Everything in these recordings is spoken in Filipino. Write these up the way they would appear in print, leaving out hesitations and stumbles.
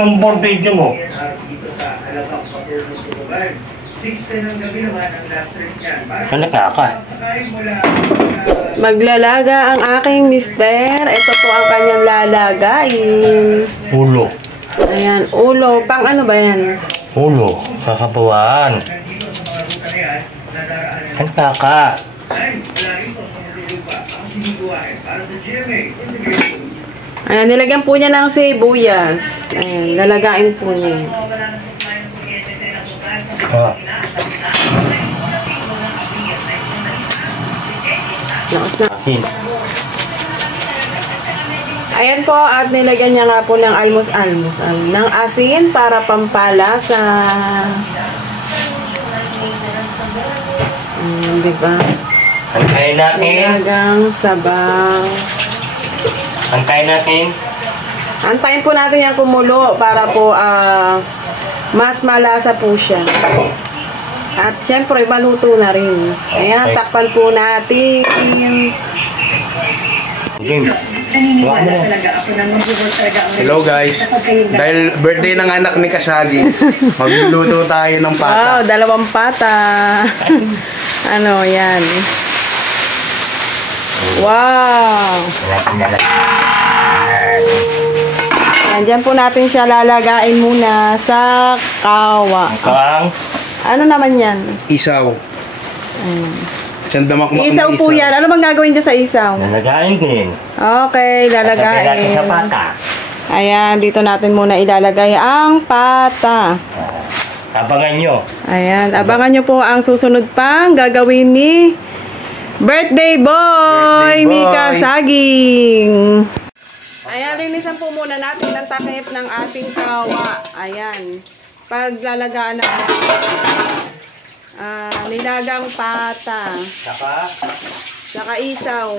Yung board video mo. Dito sa Alabang Patur ng Tutuban. 6:10 ng gabi naman ang last trip niyan. Ano ka? Maglalaga ang aking mister. Ito po ang kanyang lalagain. Ulo. Ayan, ulo. Pang ano ba yan? Ulo. Sasapuan. Ano ka? Ayan, nilagyan po niya ng sibuyas. Ayan, lalagain po niya. Ah. Asin. Ayan po, at nilagyan niya nga po ng almos-almos. Ng asin para pampalasa. Diba? Antayin natin. Nilagang sabaw. Antayin natin. Antayin po natin yung kumulo para po mas malasa po siya. At syempre, maluto na rin. Ayan, takpan po natin. Hello guys. Dahil birthday ng anak ni Kasagi, magluluto tayo ng pata. Wow, 2 pata. Ano, yan. Wow. Yan, dyan po natin siya lalagain muna sa kawa. Ano naman yan? Isaw. Isaw po yan. Ano bang gagawin dyan sa isaw? Lalagain din. Okay, lalagain. Natin sa pata. Ayan, dito natin muna ilalagay ang pata. Abangan nyo. Ayan, abangan nyo po ang susunod pang gagawin ni Birthday Boy ni Kasaging. Ayan, linisan po muna natin ang takip ng ating kawa. Ayan, paglalagaan ng nilagang pata. Saka isaw.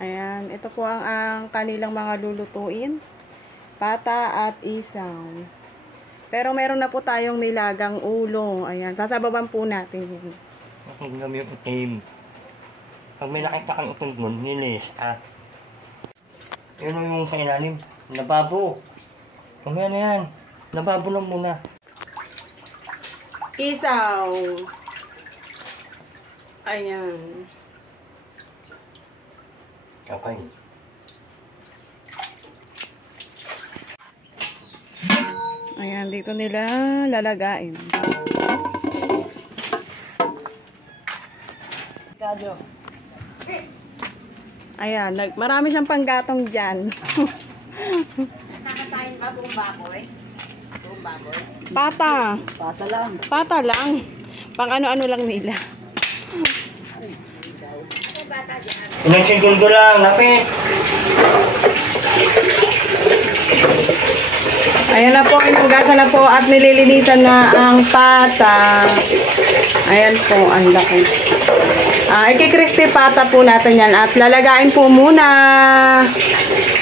Ayan, ito po ang kanilang mga lulutuin. Pata at isaw. Pero meron na po tayong nilagang ulo. Ayan, sasababan po natin yun. Ang gami yung itim. Pag may nakita kang itim mo, nilis. Yun yung sa ilalim. Nababo. Kumaya na yan. Nababo lang muna. Isaw. Ayan. Okay. Ayan, dito nila lalagain. Ayan, marami siyang panggatong dyan. Nakakain ba buong baboy? Buong baboy? Pata. Pata lang. Pata lang. Pang ano-ano lang nila. Ilang segundo lang, lapit. Ayan na po, inugasan na po at nililinisan na ang pata. Ayan po, ang laki. Iki-crispy pata po natin yan at lalagain po muna.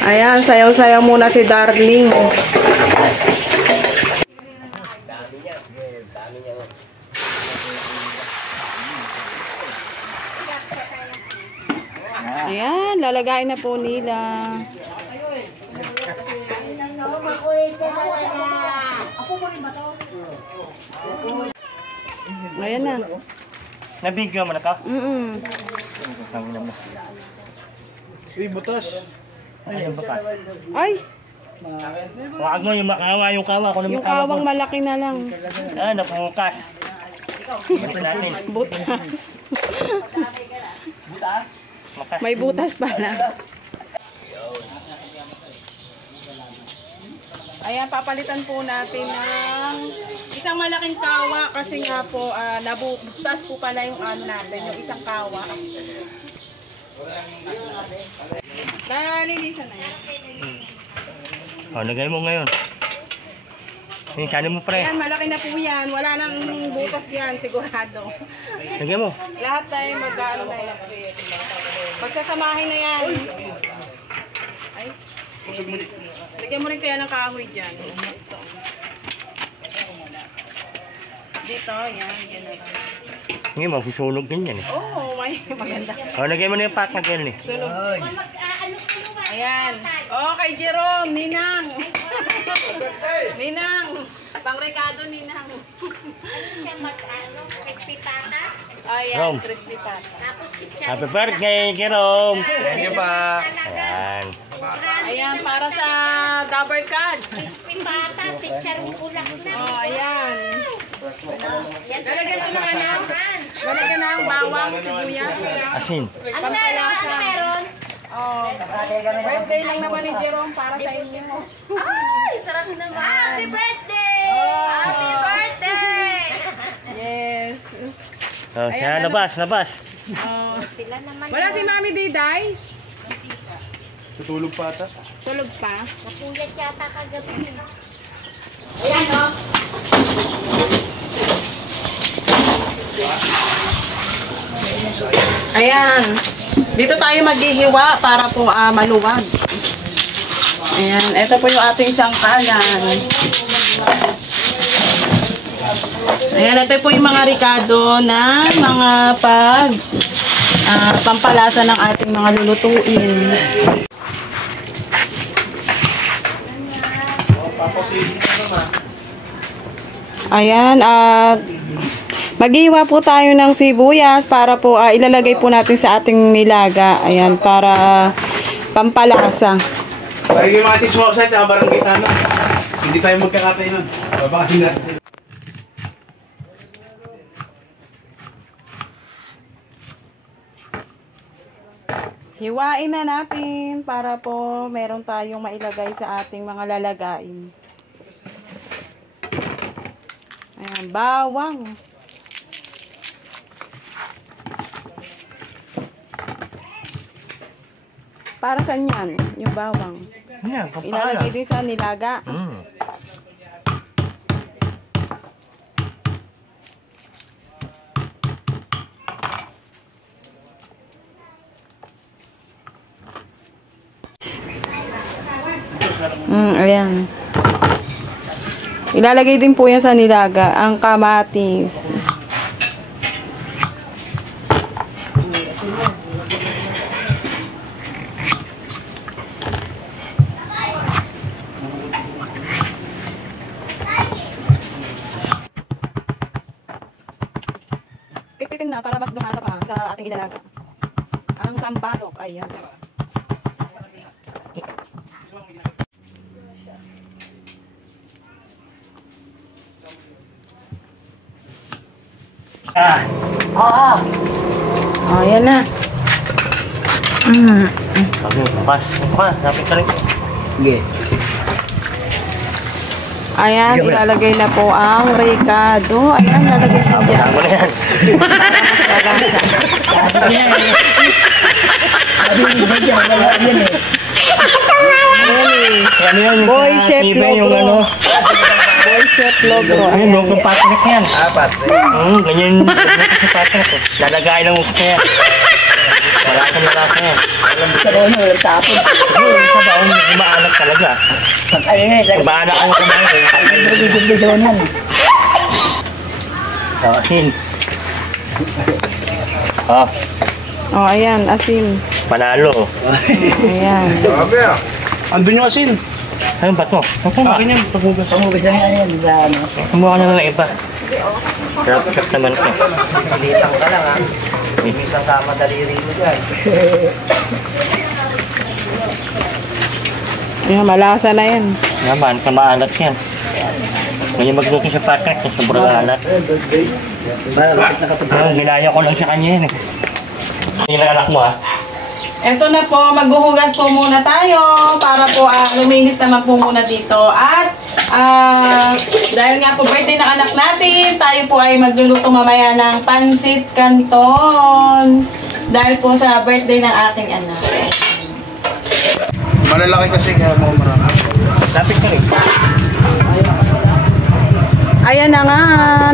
Ayan, sayaw-sayaw muna si Darling. Ayan, lalagain na po nila. Ayan na. Nabigyan mo na ka? Uy, butas. Ay, yung bakas. Ay! Huwag mo yung makawa, yung kawa. Yung kawang malaki na lang. Napukas. Butas natin. Butas. Makas. May butas pala. Ayan, papalitan po natin ng isang malaking kawa kasi nga po nabutas po pala yung ano natin, yung isang kawa. Nalinisan na yan. Lagay mo ngayon. Sani mo pre. Ayan, malaki na po yan. Wala nang butas yan, sigurado. Lagay mo. Lahat tayo mag-ano na yan. Magsasamahin na yan. Ay. Lagyan mo rin kaya ng kahoy dyan. Dito, yan. Ngayon, magsusunog din yan eh. Oh, may maganda. Lagay mo na yung pack na ganyan eh. Sunog. Ayan. Oh, kay Jerome, Ninang. Ninang. Pang Ricardo, Ninang. Siya mag-ano, crispy pata. Ayan, Jerome. crispy pata. Tapos picture. Happy birthday, Jerome! Thank you pa. Ayan. Ayan, para sa Dabber Cards. Crispy pata, picture bulak na. Oh, ayan. Yan Lalagyan ko ng ano? Lalagyan ng bawang, sibuyas. Asin. Ano meron? Ano meron? Oh, birthday lang naman ni Jerome para sa inyo. Ay, sarap naman. Happy birthday! Oh. Happy birthday! Yes. Oh, siya, labas. Oh. Sila naman. Wala si Mami Diday? Tutulog pa ata. Tulog pa? Napuyat yata kagabi. Ayan. Dito tayo maghihiwa para po maluwag. Ayan. Ito po yung ating sangkalan. Ayan. Ito po yung mga Ricardo na mga pampalasa ng ating mga lulutuin. Ayan. At maghihiwa po tayo ng sibuyas para po ilalagay po natin sa ating nilaga. Ayan, para pampalasa. Parang yung mga tismosa at barangay tanong. Hindi tayo magkakatay nun. Babakin natin. Hiwain na natin para po meron tayong mailagay sa ating mga lalagain. Ayan, bawang. Para saan yan? Yung bawang. Ayan, pampala. Ilalagay din sa nilaga. Ayan. Ilalagay din po yan sa nilaga. Ang kamatis. Kipitin na para mas dumata pa sa ating ilalaga. Ang sampalok. Ayan. Oo. Oh, ayan na. Okay, pas. Dapat ka rin. Sige. Ayan, ilalagay na po ang Ricardo. Ayan, lalagay na dyan. Ako na yan. Ano yan? Boy Chef Yung Logo. ano. Boy Chef Logo. Ayun, logo patrak yan. Apat. Ganyan. Sa patrak. Lalagay lang mo sa yan. Wala kang lalaki yan. Sa rono, walang tapon. Sa baon, maanak talaga. Maanak ang kumain. Asin. Oh, ayan, asin. Panalo. Ayan. Sabi ah. Andun yung asin. Ayun, ba't mo? Akin yan. Paghugas. Pangubis lang yan. Kumuha ka na lang iba. Sarap naman ka. Pilitang ka lang ha. Minsan sama daliri mo dyan. Ayan, malasa na yan. Naman, kamaalat yan. Ngayon magluto sa patrak, sobrang alat. Ginaya ko lang sa kanya yan eh. Yung anak mo ah. Eto na po, maghuhugas po muna tayo para po luminis naman po muna dito. At dahil nga po birthday ng anak natin, tayo po ay magluluto mamaya ng pansit canton. Dahil po sa birthday ng aking anak. Malalaki kasi kaya mo marami. Lapit ka rin. Ayan na nga,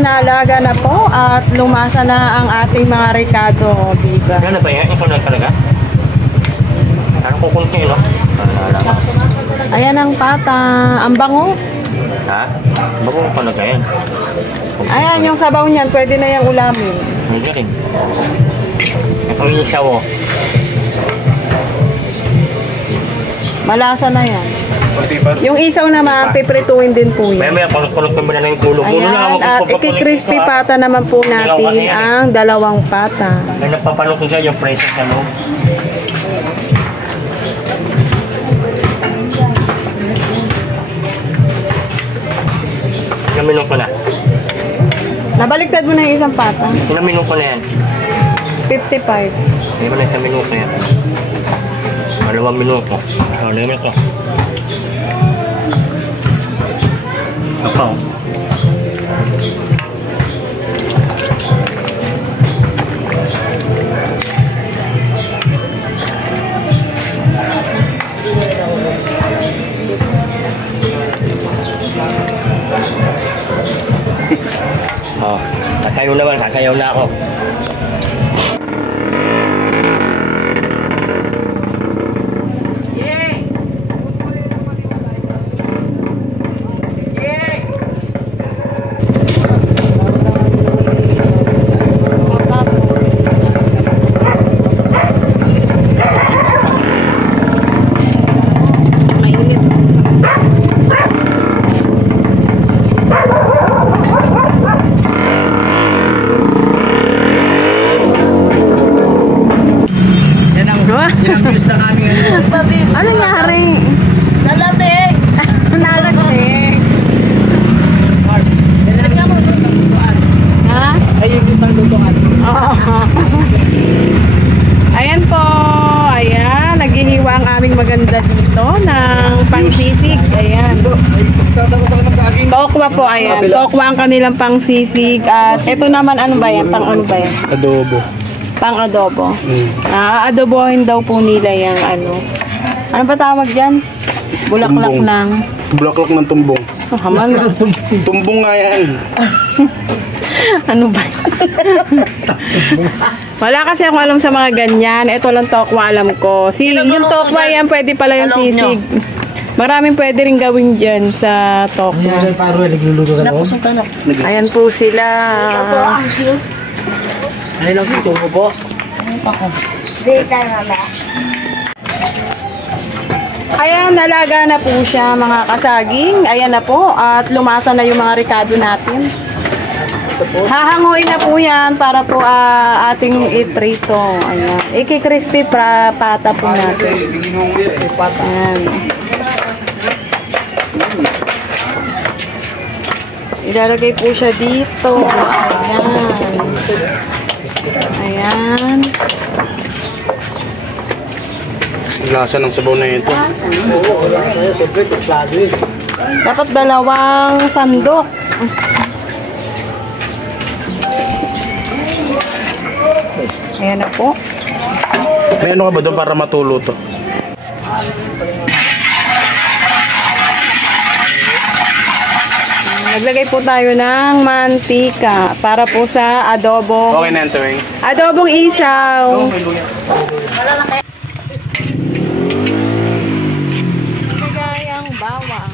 naalaga na po at lumasa na ang ating mga Ricardo biga. Ano ba yan? Ikaw lang talaga? Ano kukunti no? Ayan ang pata, ang bango. Ha? Bago ko talaga yan. Ayan yung sabaw niyan, pwede na yung ulamin. Hindi rin. Ito yung isaw oh. Malasa na yan. Kunti pa. Yung isaw naman, piprituin din po yan. Maya palok-palok mo na yung kulo. Ayan, at iki-crispy pata naman po natin ang dalawang pata. Ay nagpapalok ko siya yung presyo sa loob. Ilang minuto na? Nabaliktad mo na yung isang pata. Ilang minuto na yan? 55. Hindi mo na isang minuto yan. 2 minuto. O, limit ko. Apa? Oh, kakayaw na ako. Ano nangyari? Nalating! Nalating. Ha? Ay, yung isang lutuan. Ayan po. Ayan. Naghihiwa ang aming maganda dito ng pangsisig. Ayan. Tokwa po. Ayan. Tokwa ang kanilang pangsisig. At ito naman ano ba yan? Pang ano ba yan? Adobo. Pang adobo. Adobohin daw po nila yung ano. Ano ba tawag dyan? Bulaklak Tumbong. ng... Bulaklak ng tumbong. Oh, haman. Tumbong nga yan. Ano ba? Wala kasi akong alam sa mga ganyan. Ito lang tokwa alam ko. Yung tokwa yan, pwede pala yung sisig. Maraming pwede rin gawin dyan sa tokwa. Napusong ka na. Ayan po sila. Ano lang ito mo po? Ayan, nalaga na po siya mga kasaging. Ayan na po. At lumasa na yung mga ricado natin. Hahanguin na po yan para po ating iprito. Ayan. Iki-crispy pata po natin. Ayan. Ilalagay po siya dito. Ayan. Ayan. Lasa ng sabaw na ito. Dapat 2 sandok. Ayan na po. May ano ka ba doon para matulo to? Naglagay po tayo ng mantika para po sa adobo. Okay na yan, Tuwing. Adobong isaw. Ilagay ang bawang.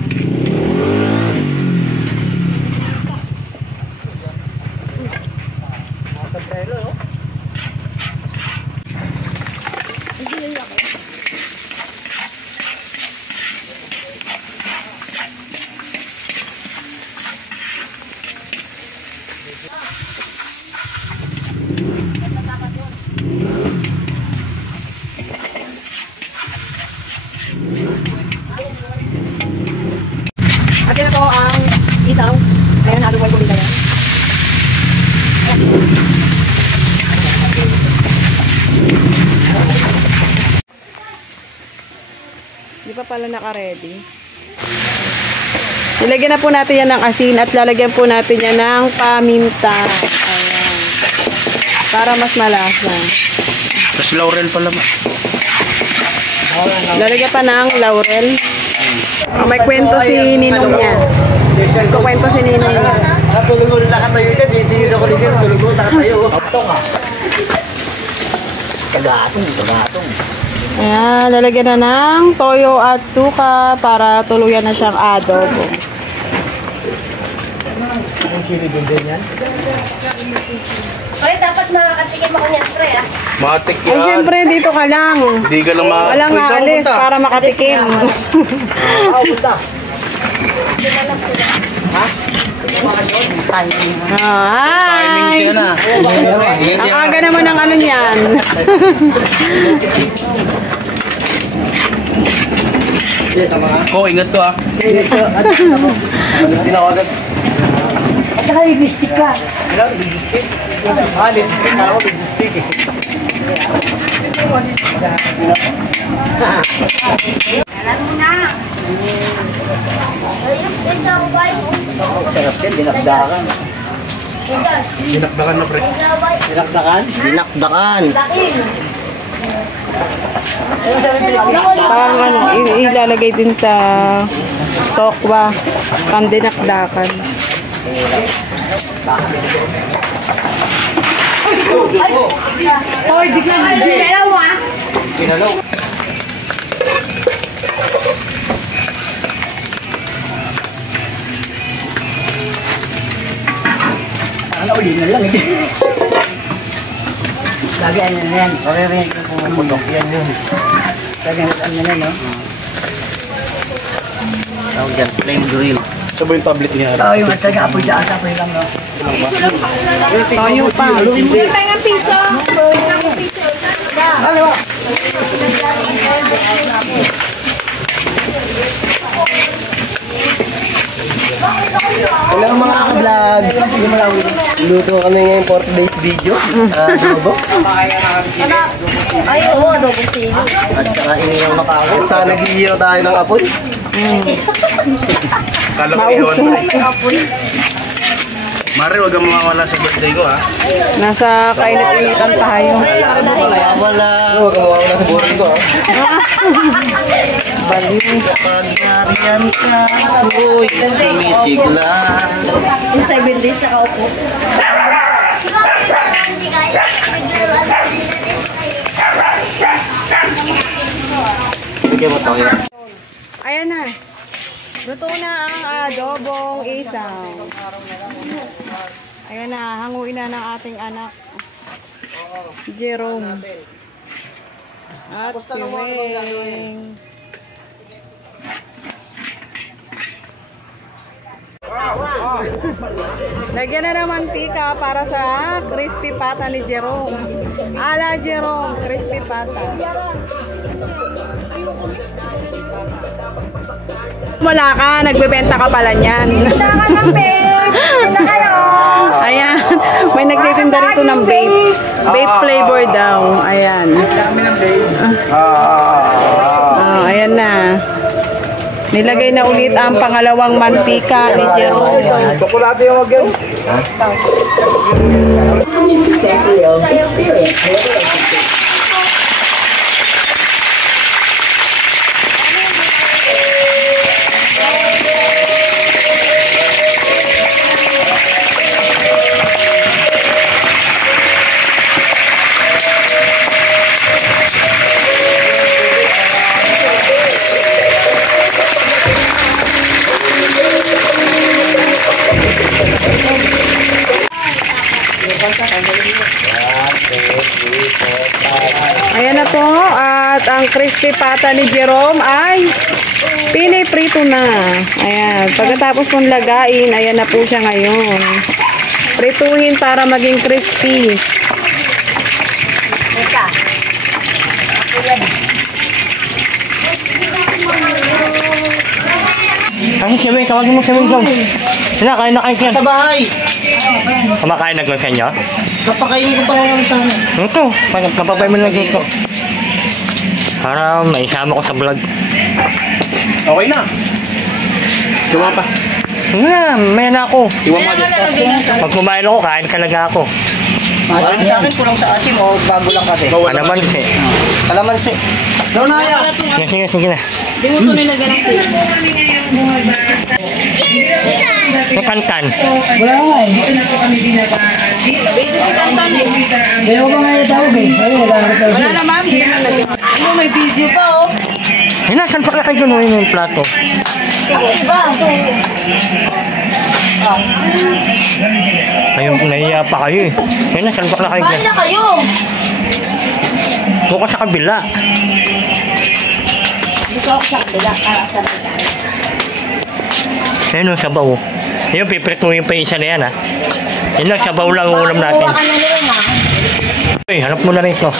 At ito po ang isaw. Ngayon, adobo ko dito yan. Di pa pala naka-ready. Ilagyan na po natin yan ng asin at lalagyan po natin yan ng paminta. Ayan. Para mas malasa. Tapos laurel pala ba? Lalagyan pa ng laurel. May kwento si Ninong niya. Kukwento si Ninong niya. Tulungo na nakatayo dyan. Hindi ako ligyan. Tulungo na nakatayo. Ito nga. Tagatong. Ayan, lalagyan na ng toyo at suka para tuluyan na siyang adobo. Ang sili din yan. Pre, dapat makakatikim ako niyan, pre, ah. Matik Ay, yan. syempre, dito ka lang. Hindi ka lang Walang Uy, saan aalis punta? para makatikim. Timing Hi! ka na. Ang aga naman ng ano niyan. Ko, ingat to ah. Alam mo na. Ayos, isa ako ba yun? Sarap yan, dinakdakan. Dinakdakan na pre. Dinakdakan? Dinakdakan. Parang ano, ilalagay din sa tokwa. Pandinakdakan. Hoy, di ka na mo, ah. Pinalaw. Ano uli na lang eh. Lagi ano na yan. Pagkarinig ko pumuputok. Yan yun. Lagi ano na yan, no? Tawag dyan, flame grill. Ito ba yung tablet niya? Oo, yung talaga apoy dyan. Apoy lang, no? Toyo pa. Hello mga ka-vlog! Luto kami ngayon for today's video. Adobo. Ay, oo, adobo sili. At saka iniyaw na kaagad. At saka nag-iiyaw tayo ng apoy. Kala ko iwan pre. Mare, huwag kang mawawala sa birthday ko ha. Nasa kainit-initan tayo. Wala. Huwag kang mawawala sa buhay ko, ha? Baliw. Pag-nariyan ka, uy, sumisigla. Yung 7 days nakaupo. Bigyan mo tayo. Ayan na. Luto na ang adobong isaw. Ayan na, hanguin na ng ating anak. Jerome. At si Weng. Lagyan na ng mantika para sa crispy pata ni Jerome. Ala Jerome, crispy pata. Wala ka, nagbebenta ka pala niyan. Benta ka ng babe! Benta kayo! Ayan, may nagtitinda rito ng vape. Vape flavor daw. Ayan. Ayan na. Nilagay na ulit ang pangalawang mantika ni Jerome. Chocolate yung wag yun. Ayan na po. At ang crispy pata ni Jerome ay piniprito na. Ayan. Pagkatapos pong lagain, ayan na po siya ngayon. Prituhin para maging crispy. Kasi si Weng, tawagin mo si Weng daw. Sila, kain na kain ka. Sa bahay. Kumakain na sa inyo? Kapakainin ko pa lang sa amin. Ito, kapabay mo lang dito. Para may isama ko sa vlog. Okay na. Tuma pa. May na ako. Iwan mo dyan. Pag kumain ako, kain talaga ako. Ano sa akin, kulang sa asim o bago lang kasi? Kalamansi. Kalamansi. No, Naya. Sige na. Di mo ito nilagyan ng sili. Yung kantan. Basic si Kantan eh. Wala naman. Ano, may video pa oh. Nasan pa kaya gano'n yung plato? Iba, ito. Ayun, nahiya pa kayo eh. Kaya na, salbak na kayo. Kumain na kayo. Buka sa kabila. Gusto ako sa kabila para sa kabila. Ayun, sabaw. Ayun, piprituhin pa yung isa na yan ha. Yun lang, sabaw lang ang ulam natin. Kuha ka na nila na. Uy, harap mo na rin ito.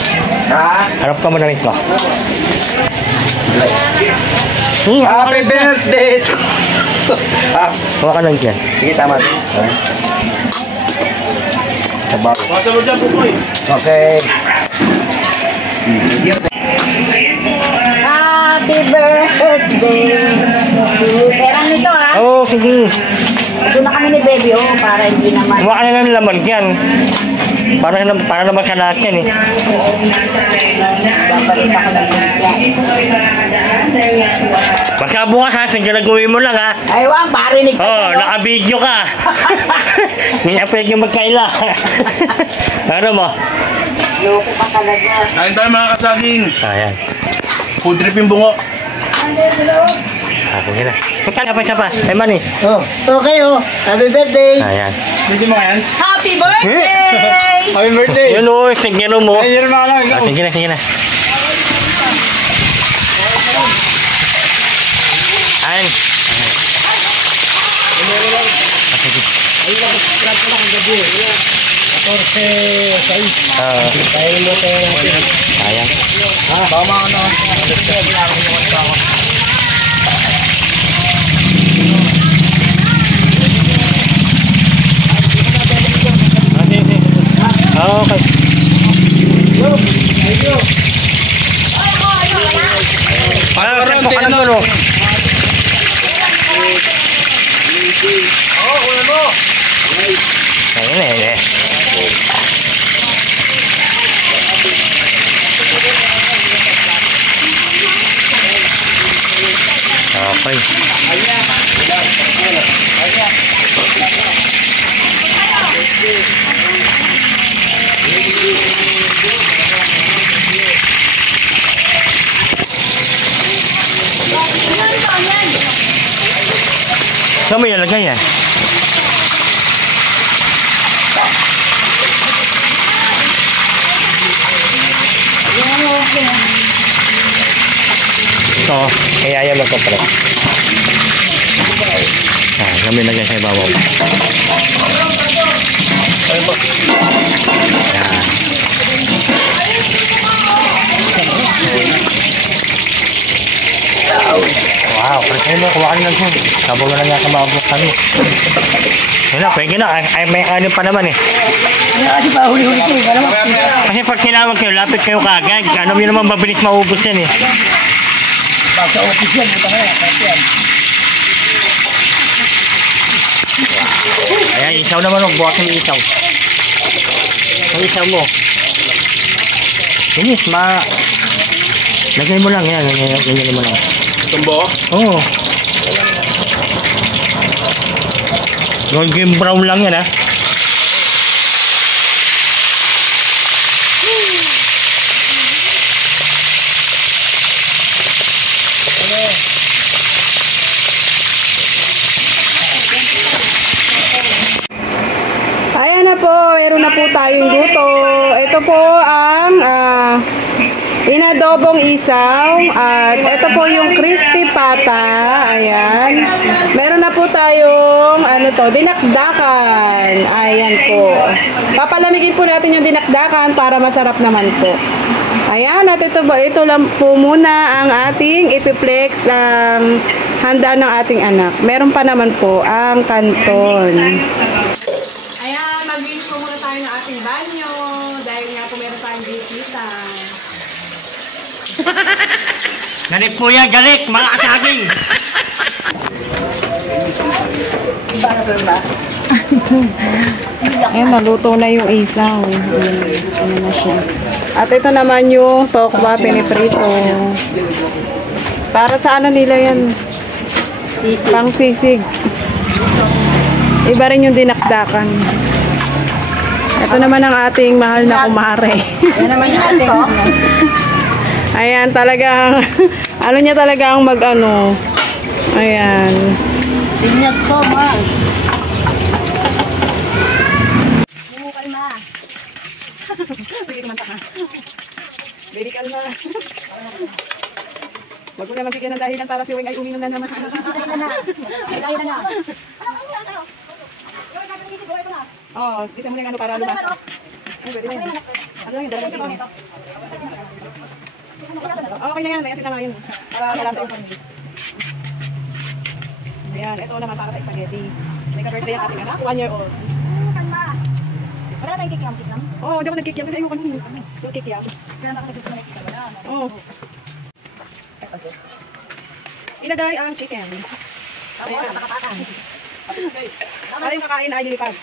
Harap ka mo na rin ito. Happy birthday! Huwag ka lang dyan. Sige, tama. Sabaw. Basta mo dyan, Pupoy. Okay. Happy birthday. Perang nito ha. Oo, sige. Doon na kami ni Baby para hindi naman. Huwag ka na lang laman dyan. Para naman sa lahat yan eh. Babalik ako ng bigyan. Basta bukas ha, gagawin mo lang ha. Ay, wang, parinig ka. Oo, naka-video ka. Hindi na pwede magkaila. Ano mo? Loko ka talaga. Kain tayo mga kasaging. Ayan. Food trip yung bungo. Sige na. Isa pa. Ay, man eh. Oh, okay oh. Happy birthday! Ayan. Pwede mo yan? Happy birthday! Happy birthday! Yun o, sige mo. Ayun na lang. Sige na, sige na. Ayan. Kain mo tayo natin. Ayan. Tama na. Okay. Ano ka ng tulo? Ayun eh. Okay. Saan mo ilagay yan? Ito, kaya mo ito pala. Saan mo ilagay sa ibabaw? Wow, pwede mo, kuha ka lang dyan. Sabog na lang yan sa mabuksan mo. Yun na, pwede na. Ay, may kanin pa naman eh. Kasi pa huli-huli ko. Kasi pag tinawag kayo, lapit kayo kagad. Ano yun naman mabilis maubos yan eh. Sa office yan, buta kaya. Ayan, isaw naman huwag. Bukas yung isaw. Ang isaw mo. Inis, lagay mo lang yan. Ganyan mo lang. Tumbo? Oo. Golden brown lang yan ha. Ayan na po, meron na po tayong luto. Ito po ang inadobong isaw at ito po yung crispy pata. Ayan. Meron na po tayong dinakdakan. Ayan po. Papalamigin po natin yung dinakdakan para masarap naman po. Ayan, at ito lang po muna ang ating ipiplex handa ng ating anak. Meron pa naman po ang kanton. Ayan, mag-rinse po muna tayo ng ating banyo dahil nga po meron tayong bisita. Galit po yan, galit! Mga kasaging! Ayan, naluto na yung isaw. Ayan na siya. At ito naman yung tokwa piniprito. Para sa ano nila yan? Pang sisig. Iba rin yung dinakdakan. Ito naman ang ating mahal na kumare. Yan naman yung ating. Ayan, talagang, ano niya talagang mag-ano. Ayan. Binyag ko, Mars. Baby, kalma. Wag mo naman bigyan ng dahilan para si Weng ay uminom na naman. Oo, isa mo na yung ano para lumasa. Ay, pwede na yun. Ano lang yung dalawang sili. Okay na yan, may asin na nga yun. Para malasa yung panigit. Ayan, ito naman para sa spaghetti. May ka-birthday ang ating anak, 1 year old. Wala tayong kikiam lang. Oo, hindi ako nagkikiam kasi ayoko nung kikiam. Oo. Ilagay ang chicken. Ayan. Para yung kakain ay lilipad.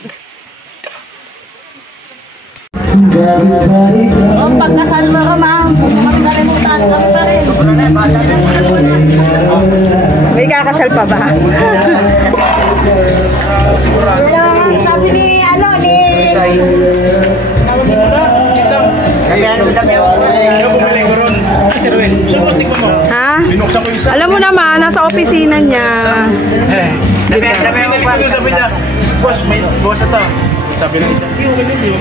Oh, pagkasal mo ka, ma'am. Makalimutan ka pa rin. May kakasal pa ba? Sabi ni, Ha? Alam mo naman, nasa opisina niya. Sabi niya, boss, may boss ito. Sabi ng isa, okay din, di mo.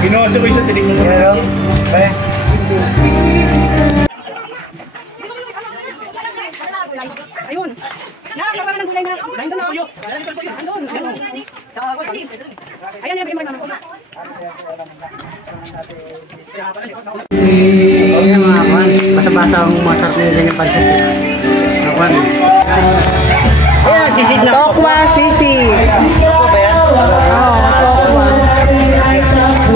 Binuwasan ko isa, tinignan mo. Ayun. Nakakaba ka ng gulay na. Nandun na. Nandun. Ayan, yan. Basa-basa ang masarap na yung pansit. Tokwa sisig.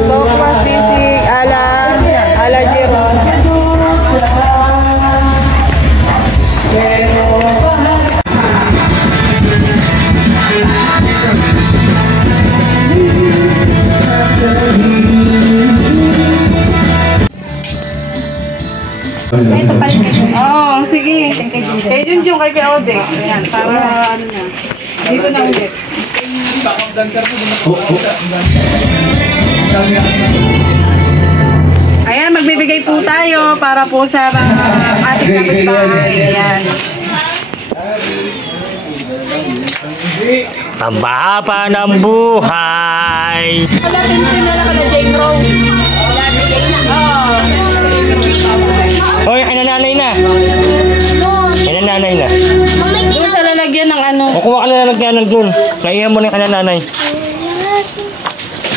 Tokwa sisig ala Jeron. Oo, sige. Kay Junjun, kay Ode. Ayan, para ano na. Dito na ulit. Ayan, magbibigay po tayo para po sa ating kapitbahay. Ayan. Pambahaba ng buhay. Hoy, ay nananay na. Ay nananay na. Doon sa lalagyan ng ano. Kukuha ka na lalagyan ng dun. Naiyan mo na yung kanananay.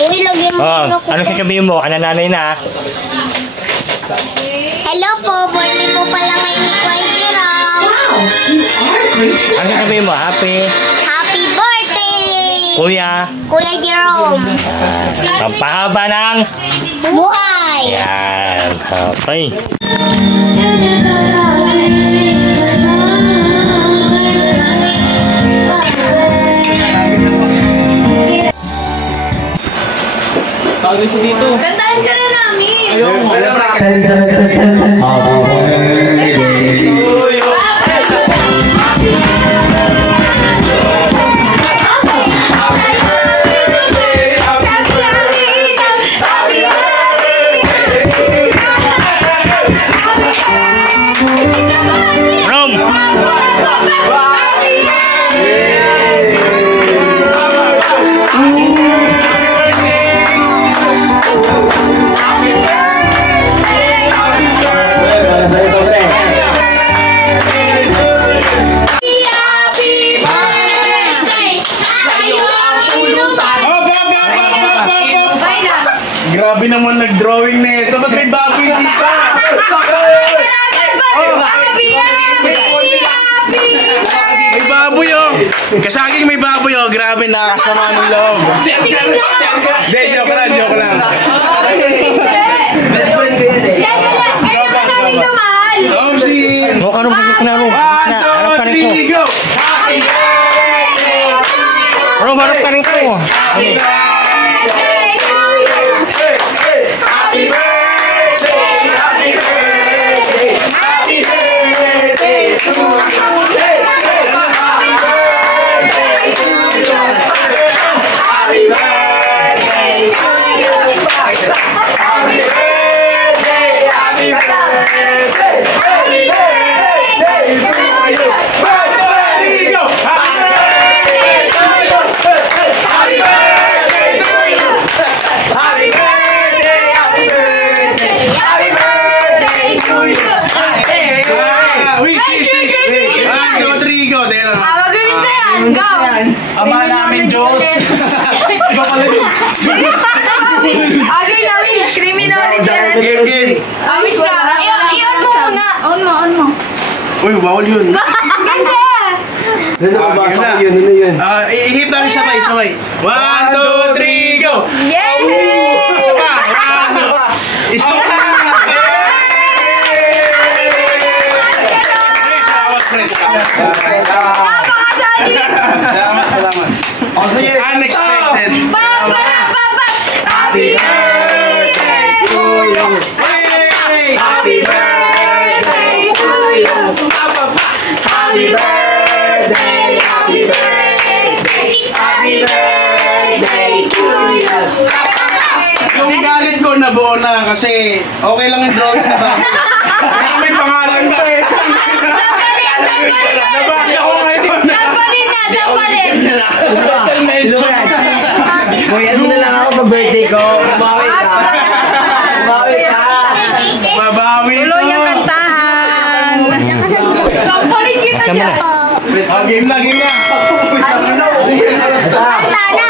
Uy, lagyan mo. Ano sasabihin mo? Kanananay na. Hello po, birthday po pala ngayon ni Kuya Jerome. Ano sasabihin mo? Happy Happy birthday! Kuya Jerome. Pampahaba ng Buhay! yan. Okay. Kantahan ka na namin! Rom! Grabe naman nag-drawing na ito. Ba't may baboy dito? May baboy oh. Kasaging may baboy oh. Grabe, nakakasama ng loob. Hindi, joke lang. Best friend ko yun eh. Om si... Oh, anong bigit na Rom? Harap ka rin ko. go! Rom, harap ka rin ko. Happy birthday! Game. Awis ka. I-on mo muna. On mo. Uy, bawal yun. Ganda! Nabasa ko yun, ano yun? Ihip natin sabay. 1, 2, 3, go! Yay! Isa pa! Isa pa! Salamat. Unexpected. Happy birthday to you! Happy birthday to you! Happy birthday! Happy birthday to you! Yung galit ko nabuo na kasi okay lang yung drawing na ba? Pero may pangalan pa eh. Nabasa ko ngayon. Sampalin na! Special mention. Boy, ano na lang ako pag-birthday ko? Bumawi ka. Babawi ko. Tuloy ang kantahan. Sampalin kita dyan! Game na. Tana!